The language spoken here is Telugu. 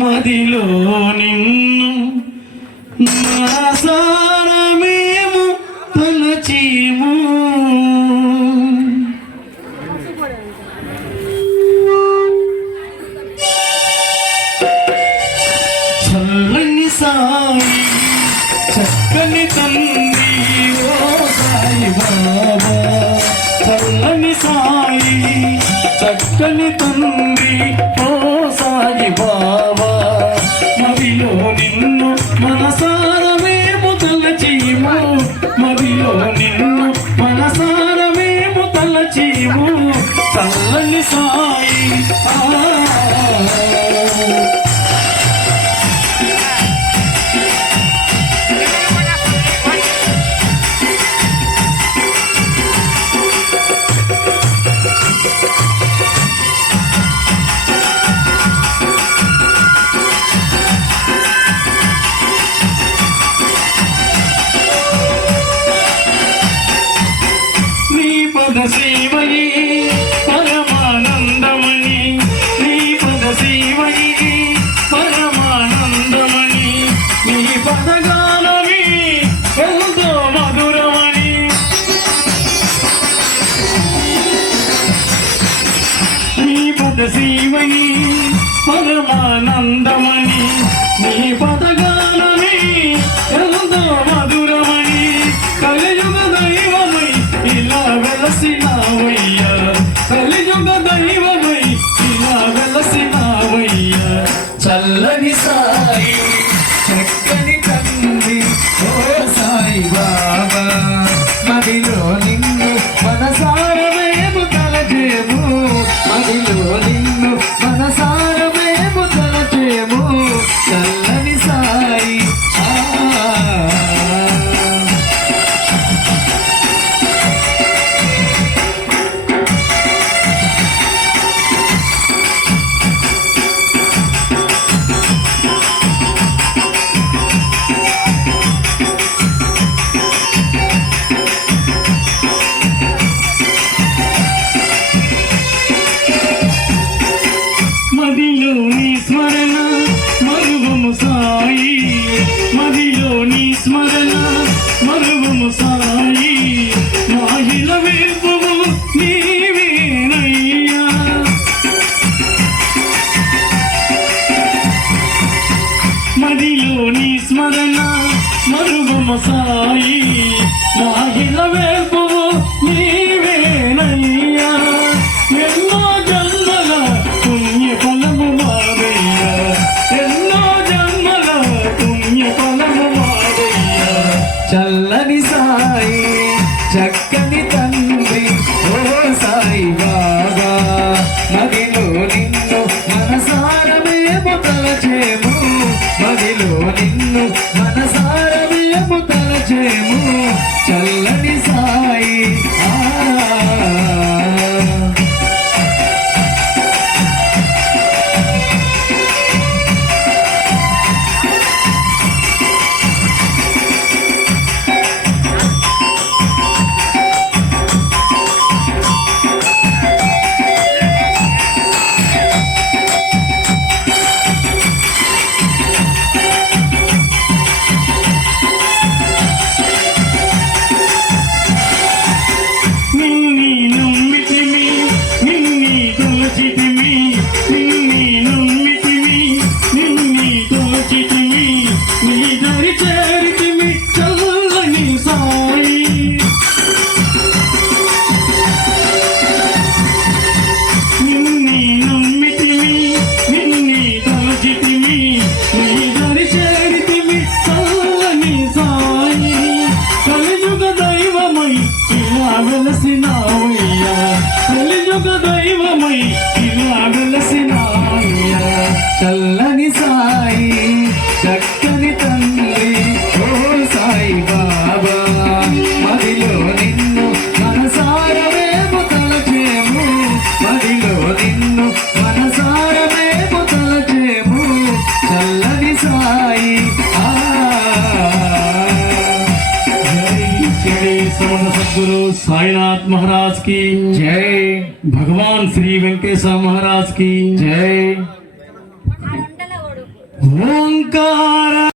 మదిలో నిన్ను నాసారమేము తలచీము. చల్లని సాయి చక్కని తండ్రి ఓ సాయి బాబా. చల్లని సాయి చక్కని తండ్రి ఓ సాయి బావా మదిలో నిన్ను మనసారమేము తలచీము మదిలో నిన్ను మనసారమేము తలచీము చల్లని సాయి ఆ నీ పరమానందమణి. నీ పద ఎంతో మధురమణి. కలియుగ దైవమై ఇలా వెలసినావయ్యా సాయి మదిలో నీ స్మరణ మరువము సాయి. మాహిల వేపువు నీవేనయ్యా. మదిలో నీ స్మరణ మరువము సాయి. మాహిల వేపువు చక్కని తండ్రి ఓ సాయి బాబా. మదిలో నిన్ను మనసారమేము తలచేము మదిలో నిన్ను మనసారమేము తలచేము చల్లని తోచితిమి నిన్ని నమ్మితిమి నిన్ని తోచితిమి నీ దరి చేరితిమి చల్లని సాయి. నిన్ని నమ్మితిమి నిన్ని తోచితిమి నీ దరి చేరితిమి చల్లని సాయి. కలియుగ దైవమై ఇలా వెలసినావయ్యా కలియుగ దైవమై सदगुरु साईनाथ महाराज की जय भगवान श्री वेंकटेश्वर महाराज की जय ओंकार